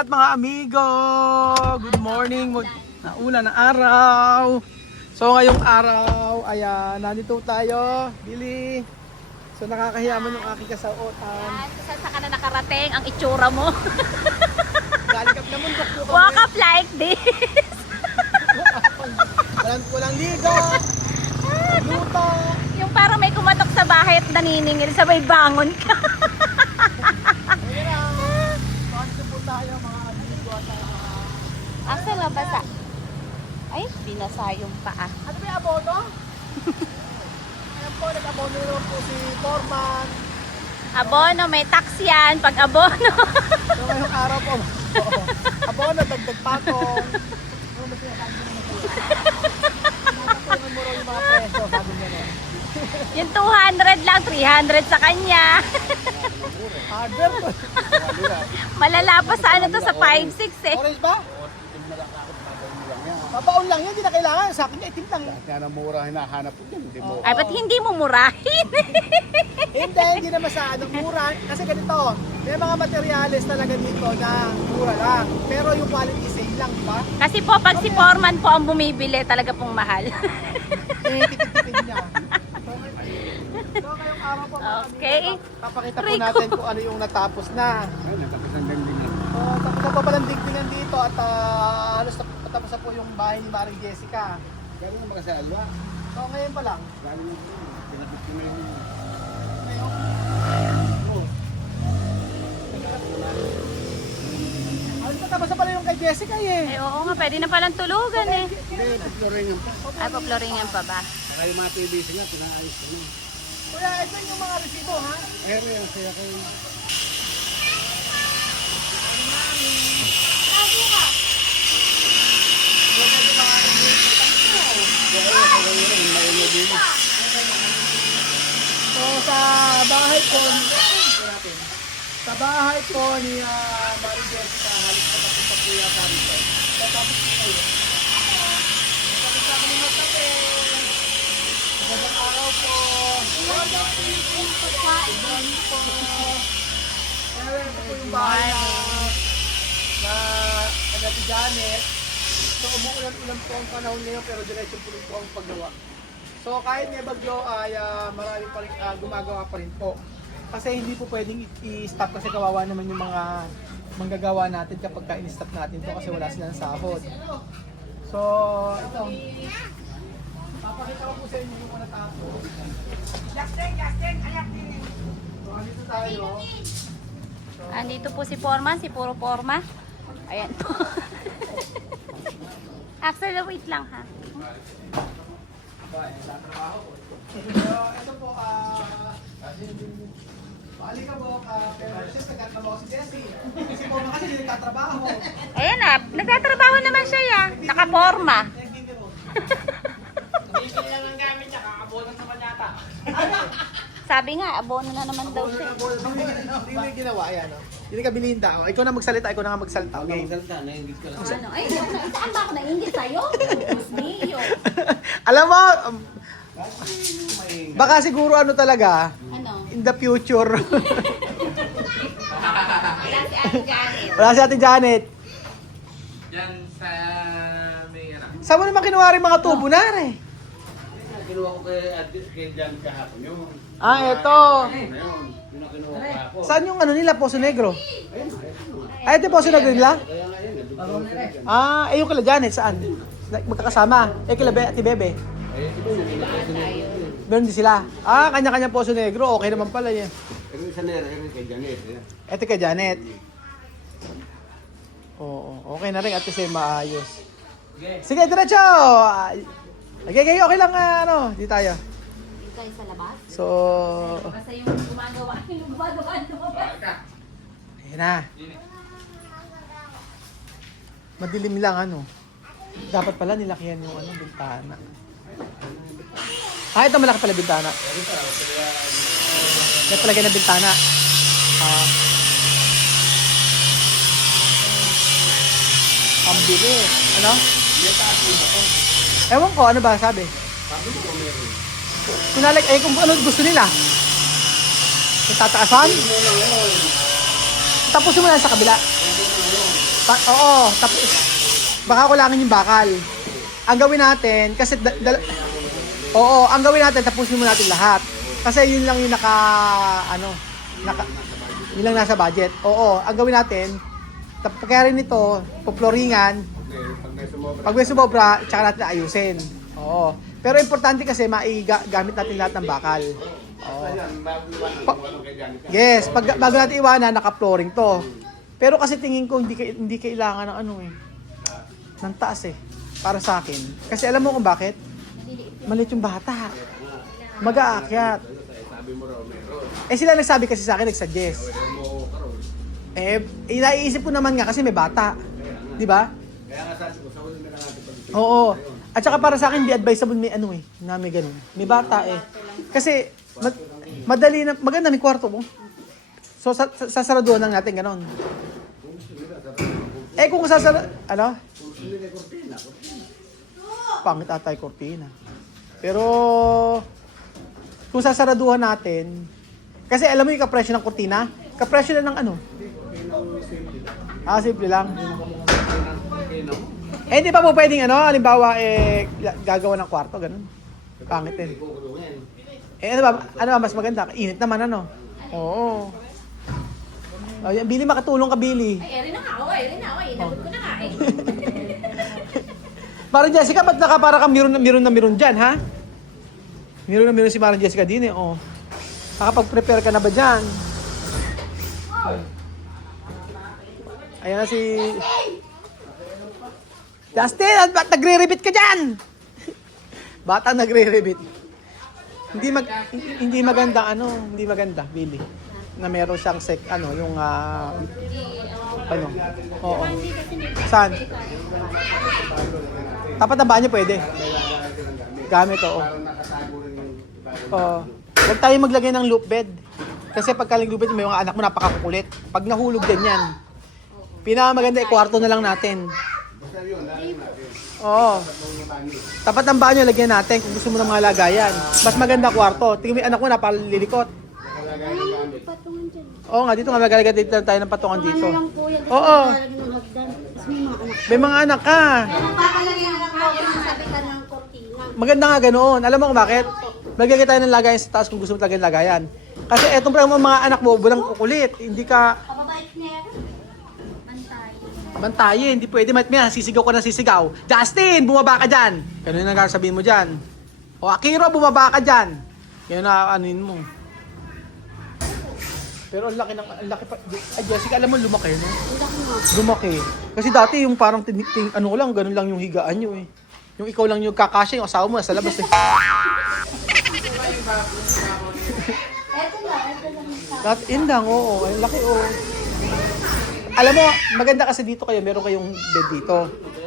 lahat mga amigo! Good morning! Naulan na araw! So ngayong araw, ayan, nandito tayo, Billy. So nakakahiya man yung aking kasauotan. Saan ka na nakarating? Ang itsura mo. Galikap na mundo po kami. Walk up like this. Walang liga, luto. Yung parang may kumatok sa bahay at naniningil, sabay bangon ka. Ayun lang. Nandito po tayo mga amigo at Asa labasa? Ay, binasa yung paa. ano ba yung abono? Ayan po, nag-abono naman po si Foreman. Abono, may tax yan. Pag abono. So ngayong araw po, abono, dagdag patong. Ano ba sinasabi mo naman po? Tinatapunan mo raw yung mga preso, sabi niya na. Yung 200 lang, 300 sa kanya. Harder po. Malala pa sa ano to, sa 5-6 eh. Orange ba? Mabaon lang yan, hindi na kailangan. Sa akin, itim lang. Kaya na mura hinahanap ko yan, hindi mo. Ay, ba't hindi mo murahin? Hindi naman sa ano, mura. Kasi ganito, may mga materyales talaga dito na mura lang. Pero yung quality same lang, di ba? Kasi po, pag si Foreman po ang bumibili, talaga pong mahal. Tipid niya. So, ngayong araw po, mga Okay. amigo, papakita po Rico. natin kung ano yung natapos na. Ay, natapos ang danding lang. Tapos na pa palang digdingan dito at halos patapos na po yung bahay ni Maring Jessica. Pero naman kasi alwa. So, ngayon pa lang. Galing mo po. Pinapit ko na yun. Ngayon, halos patapos na pala yung kay Jessica eh. Ay, oo nga, pwede na palang tulugan eh. Hindi, pagloringan pa. Ay, paploringan pa ba? Saka yung mga PVC nga, pinaayos ko na. Kuya, ito yung mga resibo ha. Pero yan, saya kayo. So sa bahay po sa bahay po ni Maring Jessica, halos patapos na po yata rito. So tapos po kayo. Tapos na kami magkape. Magandang araw po. Good morning po. Pero ito po yung bahay na Agati Janet. So umuulan-ulan po ang panahon ngayon pero diretso po rin po ang paggawa. So kahit may bagyo ay marami pa rin gumagawa pa rin po. Kasi hindi po pwedeng i-stop kasi kawawa naman yung mga manggagawa natin kapag ka-in-stop natin to kasi wala silang sahod. So ito. Papakita ko po sa inyo yung natapos. So andito tayo. Andito po si Foreman, si Puro Forma. Ayan po. Axel, wait lang ha. So ito po Alikabok, pero siyempre nagtatrabaho si Jessie. Kasi po kasi hindi nagtatrabaho. Ayan na, nagtatrabaho naman siya ya. Nakaporma. Nagbibiro. Bibili lang ng gamit niya, kakabunan sa kanyata. Sabi nga, abono na naman daw siya. Hindi mo yung ginawa, ayan o. Hindi ka bilinda. Ikaw na magsalita, ikaw na nga magsalita. Okay. Salta, naingit ka lang. Ano? Ay, saan ba ako naingit sa'yo? Diyos mio. Alam mo, baka siguro ano talaga, Ano? in the future. Wala si Ate Janet. Wala si Ate Janet. Yan sa may ano. Saan mo naman kinuha rin mga tubo na rin? Kinuha ko kay Jan kahapon yun. Ito. Ayun na yun. Yun ang kinuha ko kahapon. Saan yung ano nila, Poso Negro? Ayun, ayun. Ito yung Poso Negro nila? Kaya nga yun, nandun ko lang sila dyan. Yung kila Janet, saan? Magkakasama. Kila Ate Bebe. Eh, ito yung nilakot na yun. Meron din sila. Kanya-kanya Poso Negro. Okay naman pala yan. Pero isa na yun, kay Janet. Ito kay Janet. Oo, okay na rin at kasi maayos. Sige, diretso! Okay lang di tayo. Dito tayo sa labas. So, Basta yung gumagawa. Yung gumagawa lumabas. ayun na. Madilim lang Dapat pala nilakihan yung bintana. Ito malaki pala bintana. May palagay na bintana. Ang bilis. Ano? Ewan ko, ano ba sabi? Kung kung ano gusto nila. Yung tataasan? Tapusin mo na sa kabila. Oo, tapos baka kulangin yung bakal. Ang gawin natin, kasi ang gawin natin, tapusin mo natin lahat. Kasi yun lang yung yun lang nasa budget. Oo, ang gawin natin, kaya rin ito, puploringan, pag may sumobra, tsaka natin ayusin. Oo. Pero importante kasi maigamit natin lahat ng bakal. Oo. Yes, bago natin iwanan, naka-flooring to. Pero kasi tingin ko hindi kailangan ng ng taas para sa akin. Kasi alam mo kung bakit? Maliit yung bata. Mag-aakyat. Sila nagsabi kasi sa akin, nagsuggest. Naiisip ko naman nga kasi may bata. Di ba? Kaya nga sabi ko, sa huli na lang natin pag-isip. Oo. At saka para sa akin, di advisable may na may ganun. May bata Kasi, madali na, maganda may kwarto mo. So, sasaraduhan lang natin ganun. Kung pangit atay kortina. Pero, kung sasaraduhan natin, kasi alam mo yung kapresyo ng kortina? Kapresyo lang ng simple lang. Hindi pa po pwedeng halimbawa gagawa ng kwarto, ganun. Pangit din. Ano ba mas maganda? Init naman Oo. Bili, makatulong ka, Bili. Eri na nga ako. Inabot ko na nga Mara Jessica, ba't para kang miron dyan, ha? Miron si Mara Jessica din Nakapag-prepare ka na ba dyan? Ayan na si... Justin, ba't nagre-repeat ka dyan? Batang nagre-repeat. Hindi maganda, Billy. Na meron siyang Oo. Saan? Tapat ng banyo pwede. Gamit, oo. Huwag tayo maglagay ng loop bed. Kasi pagka loop bed, may mga anak mo napakakukulit. Pag nahulog din yan. Pinakamaganda, kwarto na lang natin. Oo. Tapat ng banyo, lagyan natin kung gusto mo ng mga lagayan. Mas maganda kwarto. Tingnan mo yung anak mo, napalilikot. Oo nga, dito nga magalagay dito tayo ng patungan dito. Oo. May mga anak ka. Maganda nga ganoon. Alam mo kung bakit? Maglagay tayo ng lagayan sa taas kung gusto mo talaga ng lagayan. Kasi etong mga anak mo, bulang kukulit. Hindi ka... Bantayin, hindi pwede. Sisigaw ko na sisigaw. Justin, bumaba ka dyan. Ganun yung sabihin mo dyan. O Akiro, bumaba ka dyan. Yan na mo. Pero ang laki pa. Ay, Jessica, alam mo, lumaki, no? Lumaki. Kasi dati yung parang ganun lang yung higaan nyo Yung ikaw lang yung kakasya, yung asawa mo nasa labas That indang, oo. Ang laki, oo. Alam mo, maganda kasi dito meron kayong bed dito.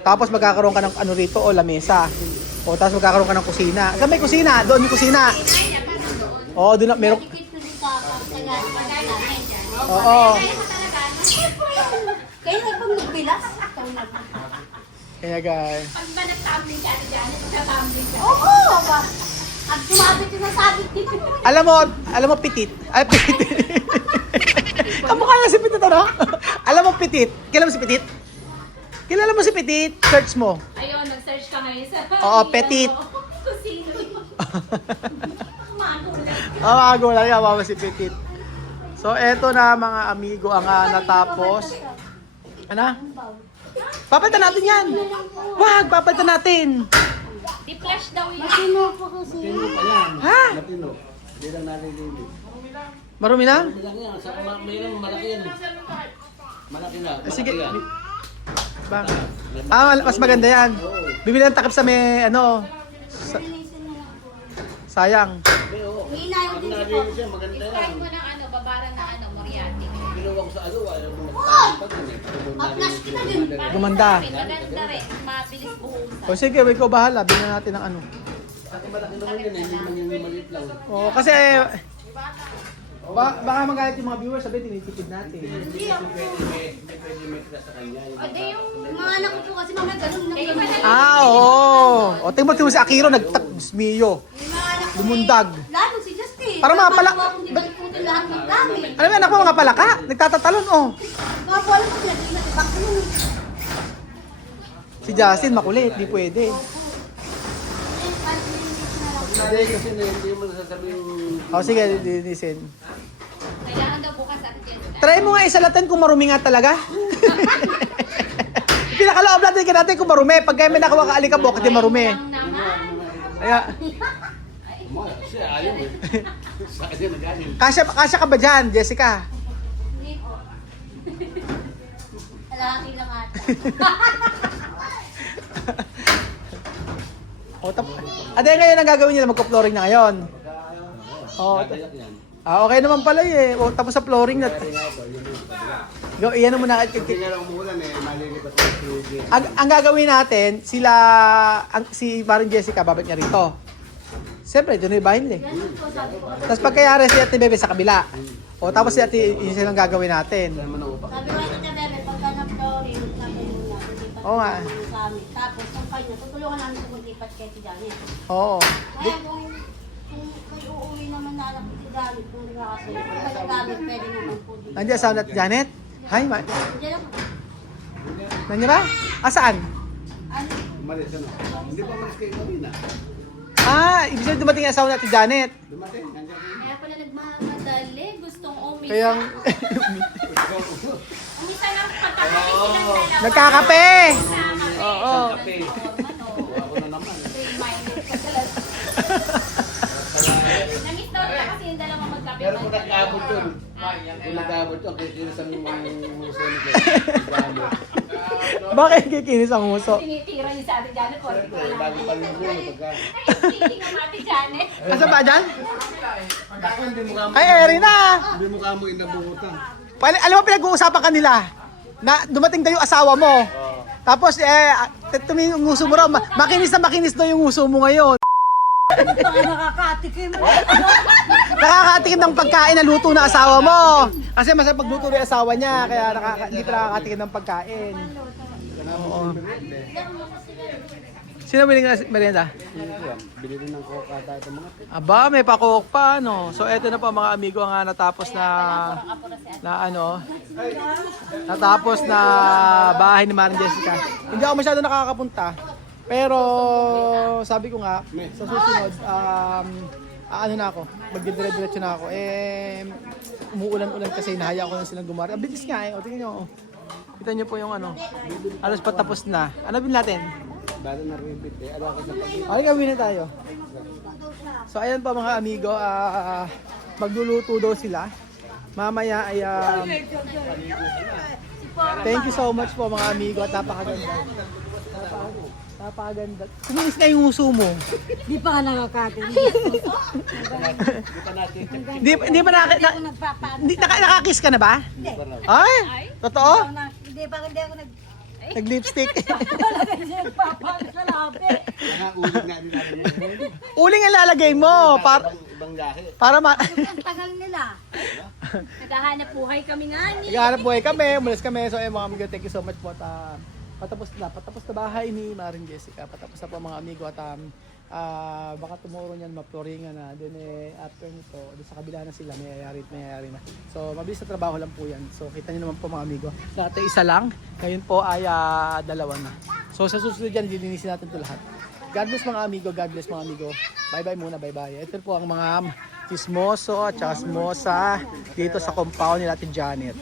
Tapos magkakaroon ka ng rito o lamesa. O tapos magkakaroon ka ng kusina. Saan may kusina? Doon yung kusina. Oo, doon meron. Oo. Kaya na pang nagbilas. Kaya guys. Pag ba nag-tumbling ka dyan, nag-tumbling ka? Oo! At sumabit yung nasabit dito. Alam mo, pitit. Ay, pitit. Kamukha nga si Pitit, Alam mo, Pitit. Kilala mo si Pitit? Kilala mo si Pitit? Search mo. Ayun, nag-search ka ngayon sa... Oo, Petit. Kung sino yun. Magulat ka, mama si Pitit. So, eto na mga amigo ang natapos. Papalitan natin yan. Wag, papalitan natin. Di-flash daw yun. Matino pa yan. Ha? Matino. Hindi lang natin hindi. Marumi na? Hindi lang yan. Sa mayroon malaki yan. Malaki na. Sige. Malaki yan. Mas maganda yan. Bibili ng takip sa may sayang. Pag narinig siya, maganda yan. Try mo ng babara na Moriarty. Ginawa ko sa ayaw mo magpapag yan. Upnash kita din. Gumanda. Maganda rin. Mabilis buhusan. O sige, ikaw bahala. Bilhin natin ng Kasi malaki naman yun eh. Hindi naman yung maliit lang. Oo, kasi baka magalit yung mga viewers, sabi tinitipid natin. Hindi pwede may sa kanya. Yung mga anak ko po kasi mga ganun. Oo. O, tingnan mo si Akiro, nagtakbismiyo. Lumundag. Lalo si Justin. Para mga pala... Balikutin lahat ng gamit. Alam mo, anak mo, mga palaka. Nagtatatalon, Mga bola ko pinag-iingat. Bakit Si Justin makulit, di pwede. Hindi kasi hindi mo nasasabi yung... O sige, linisin. Kailangan daw bukas at Jessica. Try mo nga isalatan kung marumi nga talaga. Pinakaloob natin natin kung marumi. Pag kayo may nakuha ka alikabok, hindi marumi. Lang naman. Kaya, Kasi ayaw eh. Sa kanya nagaling. kasya ka ba dyan, Jessica? Hindi po. Lalaki lang ata. O, ngayon ang gagawin nila, magka-flooring na ngayon. O, Kadayak yan. okay naman pala eh. O, tapos sa flooring na. Iyan mo na. Kasi nga lang umulan eh, malilipas ang tubig. Ang gagawin natin, si Maring Jessica, babalik niya rito. Siyempre, doon yung bahay nila. Ganun po sabi ko. Tapos pagkayari si Ate Bebe sa kabila. O tapos si Ate, yun silang gagawin natin. Saan mo na upak? Sabi ko sa bebe, pagka na-flooring, sabi mo na, lipat Oo nga. sa amin. Tapos, kung kayo, tutulungan namin sa maglipat kay si Janet. Oo. Kaya kung kayo uuwi naman na anak si Janet, kung nagkakasunod, kung magagamit, pwede naman po dito. Nandiyan sa Janet? Hi, Diyan ako. nandiyan ba? Saan? Ano? Umalis ano? Hindi pa umalis kayo kanina. Ibig sabihin dumating ang asawa natin Janet. Dumating, nandiyan kayo. Kaya pala nagmamadali, gustong umisa. Kaya Umisa ng pagkakapi silang dalawa. nagkakape! Sama, Oo. Kape. Ako na naman. Reminder pa sila. Nang-stop ka kasi yung dalawa magkape. Pero kung nag-aabot yun, kung nag-aabot yun, kaya sinasan yung muso ni Bakit kikinis ang muso? Tinitira niyo sa Ate Janet. Siyempre, bago pa rin mo pagka. Ay, titing ang Ate Janet. Asa ba dyan? Ako, hindi mo kamo. Ay, eri na! Hindi mo kamo inabuhutan. Alam mo, pinag-uusapan kanila na dumating daw yung asawa mo. Tapos, tumingin yung nguso mo raw. Makinis na makinis daw yung nguso mo ngayon. Nakakatikim. Nakakatikim ng pagkain na luto ng asawa mo. Kasi masarap pagluto ng asawa niya, kaya hindi pa nakakatikim ng pagkain. Oo. Sino bilhin ng merienda? Binili ng coca tayo itong mga Aba, may pa-coke pa, no? So, eto na po mga amigo ang natapos natapos na bahay ni Maring Jessica. Hindi ako masyado nakakapunta. Pero, sabi ko nga, sa susunod, ano na ako, magdidire-diretso na ako. Umuulan-ulan kasi nahaya ko lang silang gumari. Ang bilis nga eh, o tingnan nyo. Kita nyo po yung alas patapos na. Ano bin natin? Bala na ribbit eh. Ano ako sa pag-ibig? Okay, gawin na tayo. So ayan pa mga amigo, magluluto daw sila. Mamaya ay thank you so much po mga amigo at napakaganda. Napakaganda. Kuminis na yung uso mo. Di pa ka nakakatin. Hindi pa nakakiss ka na ba? Ay? Totoo? Hindi pa ako Nag-lipstick. nagpapalo sa labi. Ulit nga din natin yun. Uling ang lalagay mo Ibang lahi. para Ang tagal nila. Naghahanap buhay kami nga ni. naghahanap buhay kami, umalis kami. So ayun mga amigo, thank you so much po at patapos na bahay ni Maring Jessica. Patapos na po mga amigo at baka tomorrow niyan ma-flooringan na. Then after nito, doon sa kabila na sila, mayayari na. So mabilis na trabaho lang po yan. So kita niyo naman po mga amigo. Dati isa lang, ngayon po ay dalawa na. So sa susunod yan, dilinisin natin ito lahat. God bless mga amigo, God bless mga amigo. Bye-bye muna, bye-bye. Ito po ang mga chismoso at saka smosa dito sa compound nila Ate Janet.